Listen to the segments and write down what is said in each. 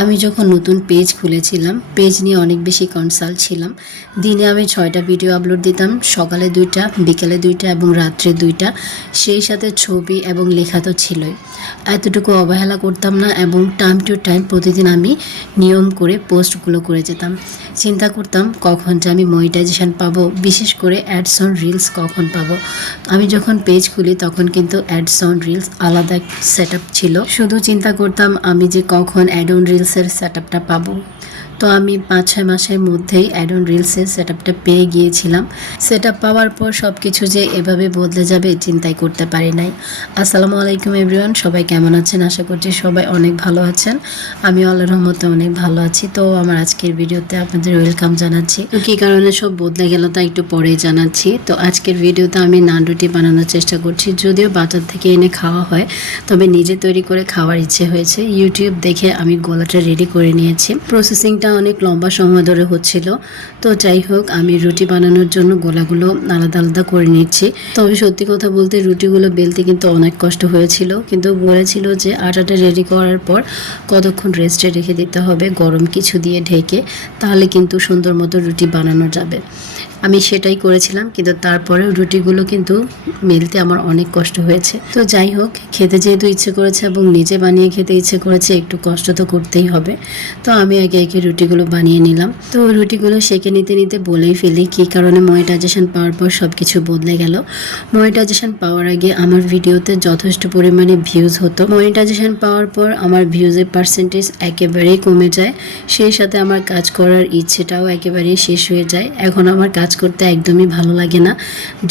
আমি যখন নতুন পেজ খুলেছিলাম, পেজ নিয়ে অনেক বেশি কনসাল্ট ছিলাম। দিনে আমি 6টা ভিডিও আপলোড দিতাম, সকালে 2টা, বিকেলে 2টা এবং রাত্রে 2টা। সেই সাথে ছবি এবং লেখা তো ছিলই। এতটুকু অবহেলা করতাম না এবং টাইম টু টাইম প্রতিদিন আমি নিয়ম করে পোস্টগুলো করে যেতাম। চিন্তা করতাম কখন যে আমি মনিটাইজেশন পাবো, বিশেষ করে অ্যাডস অন রিলস কখন পাবো। আমি যখন পেজ খুলি তখন কিন্তু অ্যাডস অন রিলস আলাদা সেট আপ ছিল। শুধু চিন্তা করতাম আমি যে কখন অ্যাড অন রিলসের সেট আপটা পাবো। তো আমি 5-6 মাসের মধ্যেই অ্যাড অন রিলসের সেট আপটা পেয়ে গিয়েছিলাম। সেট আপ পাওয়ার পর সব কিছু যে এভাবে বদলে যাবে চিন্তাই করতে পারি নাই। আসসালামু আলাইকুম এভরিওয়ান, সবাই কেমন আছেন? আশা করছি সবাই অনেক ভালো আছেন। আমি আল্লাহর রহমতে অনেক ভালো আছি। তো আমার আজকের ভিডিওতে আপনাদের ওয়েলকাম জানাচ্ছি। তো কী কারণে সব বদলে গেল তা একটু পরেই জানাচ্ছি। তো আজকের ভিডিওতে আমি নান রুটি বানানোর চেষ্টা করছি। যদিও বাজার থেকে এনে খাওয়া হয়, তবে নিজে তৈরি করে খাওয়ার ইচ্ছে হয়েছে। ইউটিউব দেখে আমি গোলাটা রেডি করে নিয়েছি। প্রসেসিংটা অনেক লম্বা সময় ধরে হচ্ছিল। তো যাই হোক, আমি রুটি বানানোর জন্য গোলাগুলো আলাদা আলাদা করে নিচ্ছি। তবে সত্যি কথা বলতে রুটিগুলো বেলতে কিন্তু অনেক কষ্ট হয়েছিল। কিন্তু বলেছিল যে আটাটা রেডি করার পর কতক্ষণ রেস্টে রেখে দিতে হবে গরম কিছু দিয়ে ঢেকে, তাহলে কিন্তু সুন্দর মতো রুটি বানানো যাবে। আমি সেটাই করেছিলাম, কিন্তু তারপরেও রুটিগুলো কিন্তু মেলতে আমার অনেক কষ্ট হয়েছে। তো যাই হোক, খেতে যেহেতু ইচ্ছে করেছে এবং নিজে বানিয়ে খেতে ইচ্ছে করেছে, একটু কষ্ট তো করতেই হবে। তো আমি একে একে রুটিগুলো বানিয়ে নিলাম। তো রুটিগুলো সেঁকে নিতে নিতে বলেই ফেলি কী কারণে মনিটাইজেশন পাওয়ার পর সব কিছু বদলে গেল। মনিটাইজেশন পাওয়ার আগে আমার ভিডিওতে যথেষ্ট পরিমাণে ভিউজ হতো। মনিটাইজেশন পাওয়ার পর আমার ভিউজের পার্সেন্টেজ একেবারেই কমে যায়। সেই সাথে আমার কাজ করার ইচ্ছেটাও একেবারেই শেষ হয়ে যায়। এখন আমার কাজ করতে একদমই ভালো লাগে না,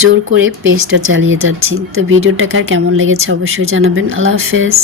জোর করে পেজটা চালিয়ে যাচ্ছি। তো ভিডিওটা কার কেমন লেগেছে অবশ্যই জানাবেন। আল্লাহ হাফেজ।